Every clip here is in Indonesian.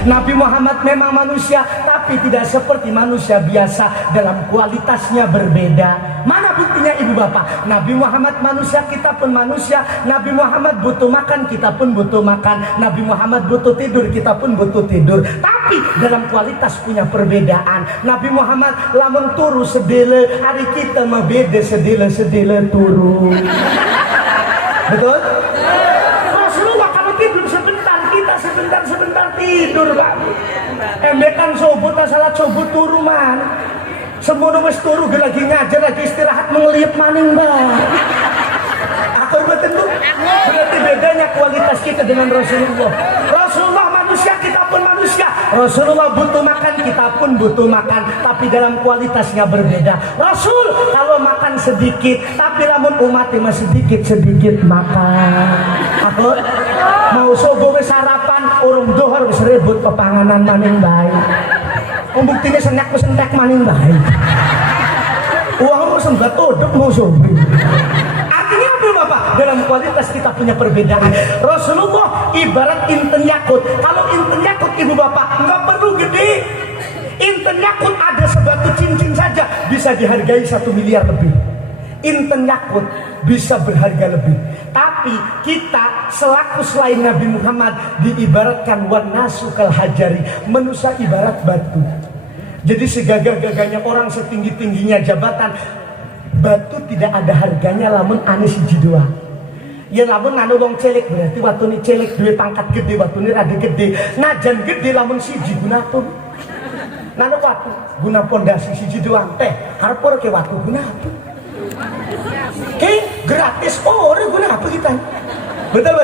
Nabi Muhammad memang manusia, tapi tidak seperti manusia biasa, dalam kualitasnya berbeda. Mana buktinya ibu bapak? Nabi Muhammad manusia, kita pun manusia. Nabi Muhammad butuh makan, kita pun butuh makan. Nabi Muhammad butuh tidur, kita pun butuh tidur. Tapi dalam kualitas punya perbedaan. Nabi Muhammad lamun turu sedele, hari kita mah beda sedele turu. Betul? Rasulullah kalau tidur sebentar, kita sebentar tidur, Pak. Embekan subuh, salat subuh turu man. Semono wis turu lagi ngajar, lagi istirahat mengelip maning, Mbak. Aku betul tuh. Berarti bedanya kualitas kita dengan Rasulullah. Rasulullah manusia, kita pun manusia. Rasulullah butuh makan, kita pun butuh makan, tapi dalam kualitasnya berbeda. Rasul kalau makan sedikit, tapi lamun umat masih sedikit makan. Aku mau subuh wis sarapan, urung duhur wis ribut pepanganan maning baik. Buktinya sentek maning baik. Uang sembat uduk mau subuh. Artinya apa Bapak? Dalam kualitas kita punya perbedaan. Rasulullah ibarat inten yakut. Kalau inten yakut ibu bapak nggak perlu gede. Inten yakut ada sebatu cincin saja bisa dihargai 1 miliar lebih. Inten yakut bisa berharga lebih. Tapi kita selaku selain Nabi Muhammad diibaratkan wan nasu kal hajari, manusia ibarat batu. Jadi segagah-gagahnya orang, setinggi-tingginya jabatan, batu tidak ada harganya lamun ane siji dua. Ya lamun anu wong celek berarti watune celek duwe pangkat gede, watune rada gede. Najan gede lamun siji guna apa? Nanu watu guna pondasi siji doang teh. Harap ora ke watu guna apa? Gratis ora guna apa kita? Betul.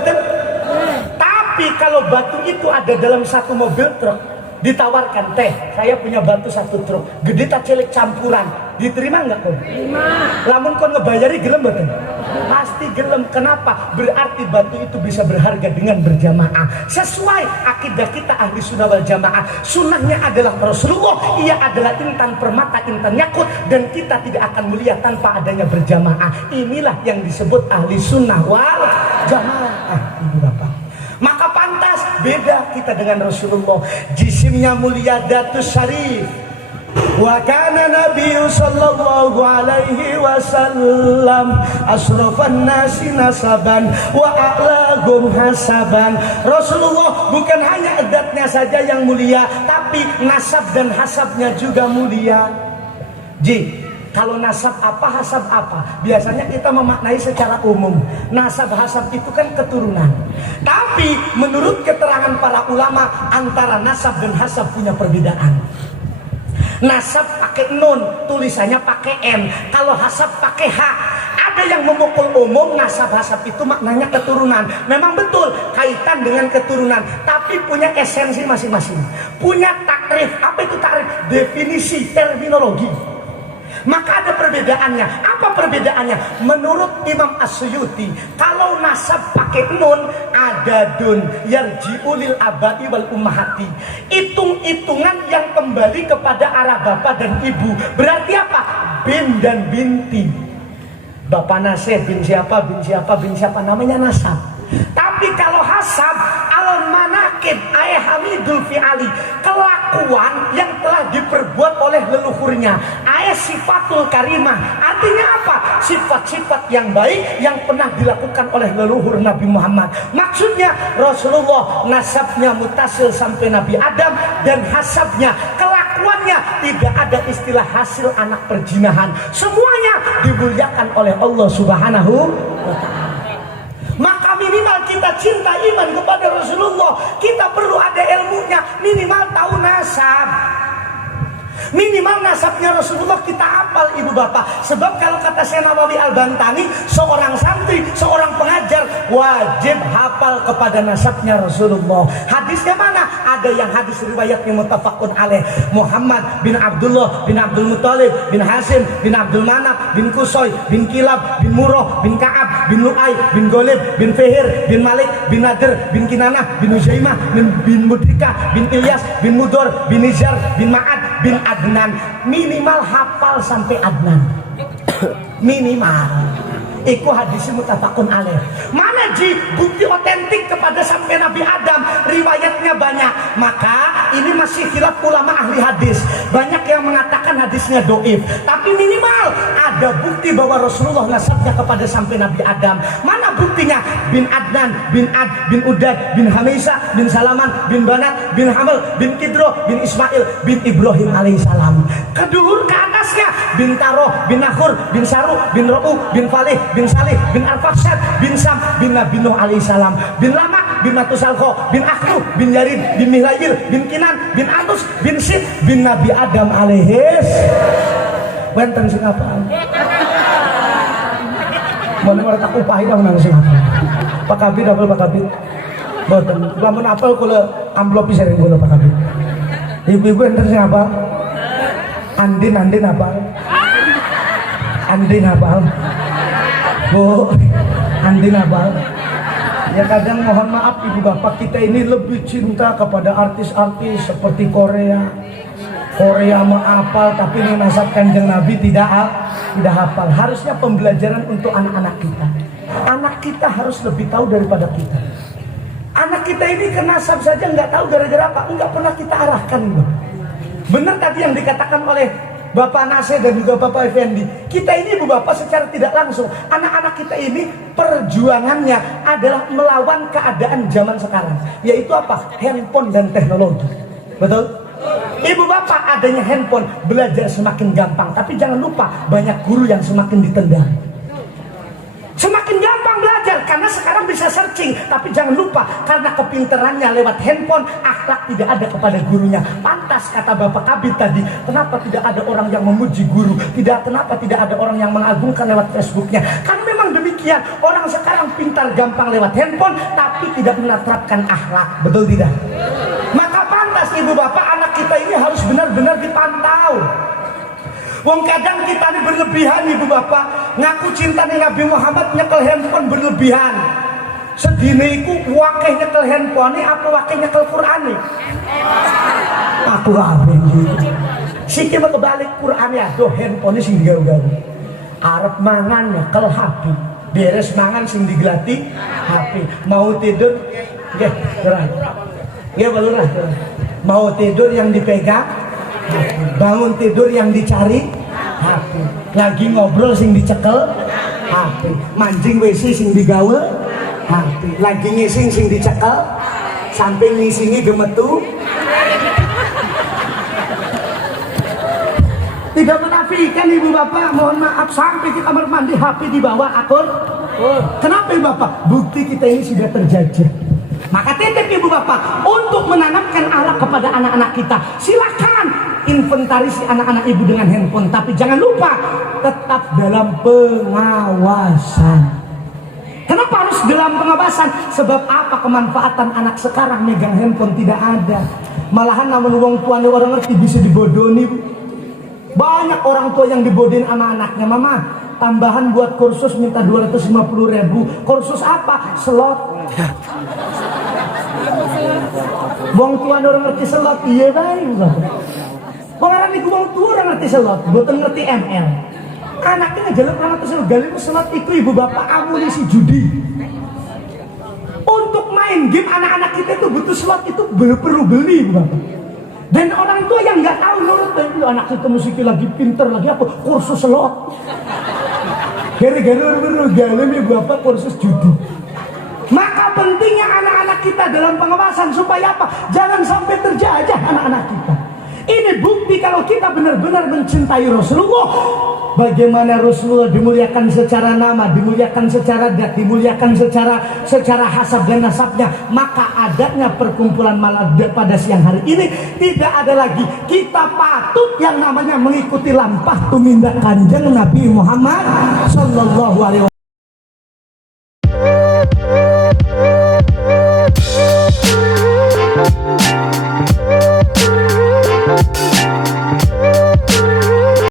Tapi kalau batu itu ada dalam satu mobil truk, ditawarkan teh, saya punya batu 1 truk, gede tak celek campuran, diterima nggak kau? Terima. Lamun kau ngebayari gelem betul? Pasti gelem. Kenapa? Berarti batu itu bisa berharga dengan berjamaah. Sesuai akidah kita ahli sunnah wal jamaah. Sunnahnya adalah Rasulullah, ia adalah intan permata, intan yakut, dan kita tidak akan melihat tanpa adanya berjamaah. Inilah yang disebut ahli sunnah wal jamaah, ibu bapak. Maka pantas beda kita dengan Rasulullah. Jisimnya mulia, datus syarif. Wa kana Nabi sallallahu alaihi wasallam asrafan nasi nasaban wa a'lagum hasaban. Rasulullah bukan hanya edatnya saja yang mulia, tapi nasab dan hasabnya juga mulia. Kalau nasab apa, hasab apa? Biasanya kita memaknai secara umum. Nasab hasab itu kan keturunan. Tapi menurut keterangan para ulama, antara nasab dan hasab punya perbedaan. Nasab pakai nun, tulisannya pakai n. Kalau hasab pakai h. Ada yang memukul umum, nasab hasab itu maknanya keturunan. Memang betul kaitan dengan keturunan, tapi punya esensi masing-masing. Punya takrif. Apa itu takrif? Definisi, terminologi. Maka ada perbedaannya. Apa perbedaannya? Menurut Imam As-Suyuti, kalau nasab pakai nun, ada dun yarji'ulil abai wal ummahati. Hitung-hitungan yang kembali kepada arah bapak dan ibu. Berarti apa? Bin dan binti. Bapak nasib bin siapa, namanya nasab. Tapi kalau hasab, al-manakib hamidul fi'ali, kelakuan yang telah diperbuat oleh leluhurnya, sifatul karimah. Artinya apa? Sifat-sifat yang baik yang pernah dilakukan oleh leluhur Nabi Muhammad. Maksudnya Rasulullah nasabnya mutasil sampai Nabi Adam, dan hasabnya, kelakuannya tidak ada istilah hasil anak perjinahan. Semuanya dimuliakan oleh Allah Subhanahu wa ta'ala. Maka minimal kita cinta iman kepada Rasulullah, kita perlu ada ilmunya, minimal tahu nasab. Minimal nasabnya Rasulullah kita hafal, ibu bapak. Sebab kalau kata Syekh Nawawi Al-Bantani, seorang santri, seorang pengajar wajib hafal kepada nasabnya Rasulullah. Hadisnya mana? Ada yang hadis riwayatnya muttafaqun alaih. Muhammad bin Abdullah bin Abdul Muthalib bin Hasim bin Abdul Manaf bin Kusoy bin Kilab bin Murrah bin Ka'ab bin Lu'ay bin Golib bin Fihir bin Malik bin Nadir bin Kinanah bin Uzaimah bin Mudrikah bin Ilyas bin Mudor bin Nizar bin Ma'ad bin Adnan. Minimal hafal sampai Adnan. Minimal. Iku hadisnya muttafaqun alaih. Mana ngaji bukti otentik kepada sampai Nabi Adam, riwayatnya banyak. Maka ini masih khilaf ulama ahli hadis. Banyak yang mengatakan hadisnya doif, tapi minimal ada bukti bahwa Rasulullah nasabnya kepada sampai Nabi Adam. Mana buktinya? Bin Adnan, bin Ad, bin Udad, bin Hamisa, bin Salaman, bin Banat, bin Hamel, bin Kidro, bin Ismail, bin Ibrahim alaihissalam. Keduhur ke atasnya bin Taroh, bin Nahur, bin Saru, bin Ro'u, bin Falih, bin Salih, bin Al-Faksad, bin Sam, bin Nabi Nuh alaihissalam, bin Lamak, bin Matusalho, bin Akhlu, bin Yarid, bin Mihlayil, bin Kinan, bin Anus, bin Sid, bin Nabi Adam alaihis. Wenten sing apaan? Mana tak upahi dong nang sing apaan? Pak Kabit apel Pak Kabit. Boten, lamun apel kula amplop sering kula Pak Kabit. Ibu-ibu enten sing apal? Andin apal? Andin apal? Bu, Andin apal? Ya kadang mohon maaf ibu bapak, kita ini lebih cinta kepada artis-artis seperti Korea mah hafal, tapi ini nasab kanjeng Nabi tidak hafal. Harusnya pembelajaran untuk anak-anak kita. Anak kita harus lebih tahu daripada kita. Anak kita ini ke nasab saja nggak tahu gara-gara apa, nggak pernah kita arahkan. Benar tadi yang dikatakan oleh Bapak Nasir dan juga Bapak Effendi, kita ini ibu bapak secara tidak langsung, anak-anak kita ini perjuangannya adalah melawan keadaan zaman sekarang, yaitu apa? Handphone dan teknologi. Betul? Ibu bapak, adanya handphone, belajar semakin gampang, tapi jangan lupa banyak guru yang semakin ditendang. Semakin gampang belajar karena sekarang bisa searching, tapi jangan lupa karena kepinterannya lewat handphone, akhlak tidak ada kepada gurunya. Pantas kata Bapak Kabit tadi, kenapa tidak ada orang yang memuji guru, kenapa tidak ada orang yang mengagungkan lewat Facebooknya? Karena memang demikian, orang sekarang pintar gampang lewat handphone, tapi tidak menerapkan akhlak. Betul tidak? Maka pantas ibu bapak, anak kita ini harus benar-benar dipantau. Wong kadang kita ini berlebihan ibu bapak, ngaku cinta nih Nabi Muhammad, nyekel handphone berlebihan. Sedini iku wakeh nyekel handphone ini apa wakeh nyekel Quran nih? Aku abeng gitu. Sikit kebalik Quran ya, doh handphone ini sing digawe-gawe. Arep mangan nyekel HP, beres mangan sing digelati HP. Mau tidur, nggih, kurang. Nggih balurah. Mau tidur yang dipegang, bangun tidur yang dicari HP, lagi ngobrol sing dicekel HP, mancing WC sing digawe HP, lagi ngising sing dicekel, sampai ngisingi gemetu. Tidak menafikan ibu bapak, mohon maaf, sampai ke kamar mandi HP dibawa akun. Kenapa ibu bapak? Bukti kita ini sudah terjajah. Maka titip ibu bapak untuk menanamkan akhlak kepada anak-anak kita. Silakan inventarisi anak-anak ibu dengan handphone, tapi jangan lupa tetap dalam pengawasan. Kenapa harus dalam pengawasan? Sebab apa kemanfaatan anak sekarang megang handphone? Tidak ada. Malahan namun wong tua nih orang ngerti bisa dibodoni. Banyak orang tua yang dibodohin anak-anaknya. Mama, tambahan buat kursus minta 250.000. Kursus apa? Slot. Wong tua orang ngerti slot, iya baik. Pengarang iku wong tua orang ngerti slot, boten ngerti ML. Anaknya ngejaluk orang ngerti slot, gali slot itu ibu bapak amunisi judi. Untuk main game anak-anak kita itu butuh slot, itu perlu beli ibu bapak. Dan orang tua yang nggak tahu nurut, anak kita musiknya lagi pinter lagi apa kursus slot. Gara-gara orang dalam ibu bapak kursus judi. Maka pentingnya anak-anak kita dalam pengawasan supaya apa? Jangan sampai terjajah anak-anak kita. Ini bukti kalau kita benar-benar mencintai Rasulullah. Bagaimana Rasulullah dimuliakan secara nama, dimuliakan secara dat, dimuliakan secara hasab dan nasabnya. Maka adanya perkumpulan malam pada siang hari ini tidak ada lagi. Kita patut yang namanya mengikuti lampah tumindak kanjeng Nabi Muhammad Sallallahu Alaihi Wasallam.